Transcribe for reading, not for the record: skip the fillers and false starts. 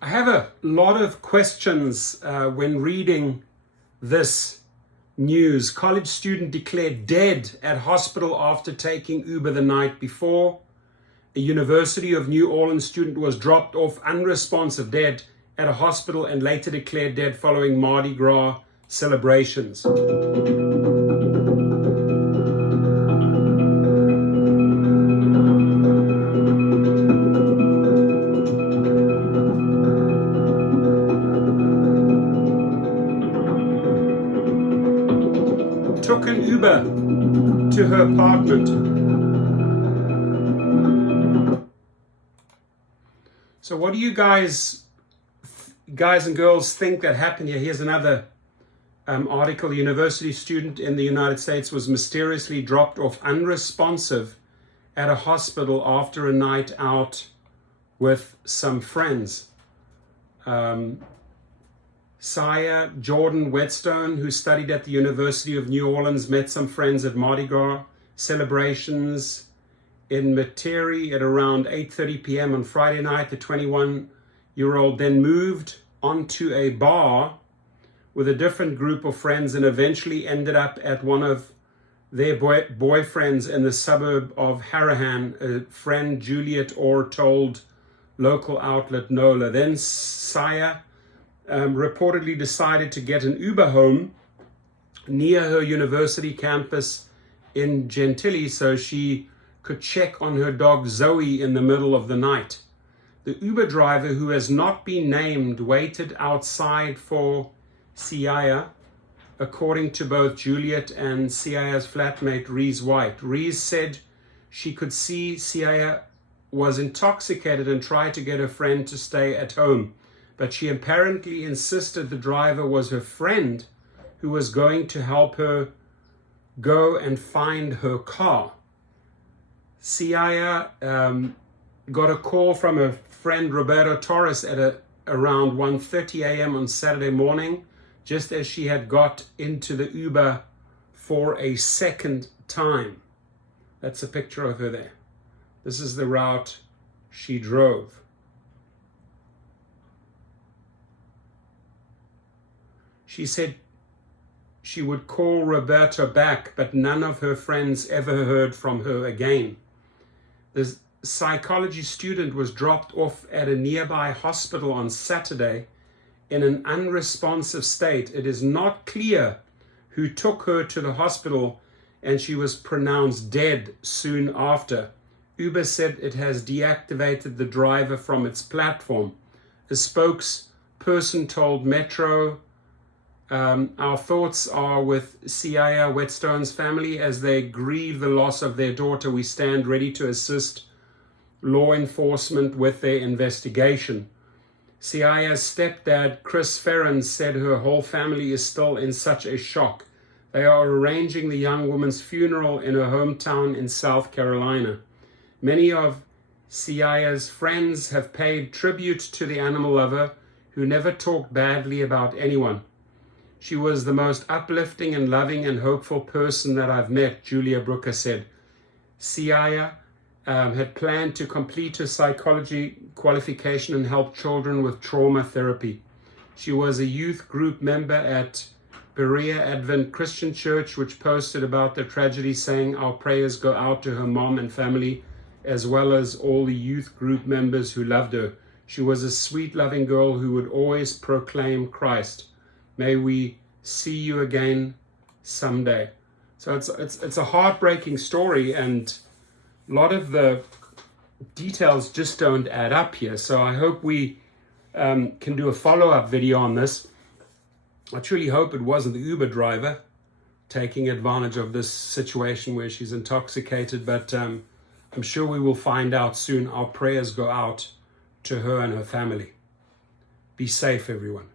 I have a lot of questions when reading this news. College student declared dead at hospital after taking Uber the night before. A University of New Orleans student was dropped off unresponsive dead at a hospital and later declared dead following Mardi Gras celebrations. Took an Uber to her apartment. So what do you guys and girls think that happened here? Here's another article. A university student in the United States was mysteriously dropped off unresponsive at a hospital after a night out with some friends. Saya Jordan Whetstone, who studied at the University of New Orleans, met some friends at Mardi Gras celebrations in Metairie at around 8:30 p.m. on Friday night. The 21-year-old then moved onto a bar with a different group of friends and eventually ended up at one of their boyfriends in the suburb of Harahan. A friend, Juliet Orr, told local outlet NOLA. Then Saya reportedly decided to get an Uber home near her university campus in Gentilly so she could check on her dog Zoe in the middle of the night. The Uber driver, who has not been named, waited outside for Siaya, according to both Juliet and Siaya's flatmate Reese White. Reese said she could see Siaya was intoxicated and tried to get her friend to stay at home, but she apparently insisted the driver was her friend who was going to help her go and find her car. Siaya got a call from her friend Roberto Torres at around 1:30 a.m. on Saturday morning, just as she had got into the Uber for a second time. That's a picture of her there. This is the route she drove. She said she would call Roberto back, but none of her friends ever heard from her again. The psychology student was dropped off at a nearby hospital on Saturday in an unresponsive state. It is not clear who took her to the hospital, and she was pronounced dead soon after. Uber said it has deactivated the driver from its platform. A spokesperson told Metro, our thoughts are with Siaya Whetstone's family as they grieve the loss of their daughter. We stand ready to assist law enforcement with their investigation. Siaya's stepdad, Chris Ferrin, said her whole family is still in such a shock. They are arranging the young woman's funeral in her hometown in South Carolina. Many of Siaya's friends have paid tribute to the animal lover who never talked badly about anyone. She was the most uplifting and loving and hopeful person that I've met, Julia Brooker said. Siaya had planned to complete her psychology qualification and help children with trauma therapy. She was a youth group member at Berea Advent Christian Church, which posted about the tragedy, saying, "Our prayers go out to her mom and family, as well as all the youth group members who loved her. She was a sweet, loving girl who would always proclaim Christ. May we see you again someday." So it's a heartbreaking story, and a lot of the details just don't add up here. So I hope we can do a follow-up video on this. I truly hope it wasn't the Uber driver taking advantage of this situation where she's intoxicated, but I'm sure we will find out soon. Our prayers go out to her and her family. Be safe, everyone.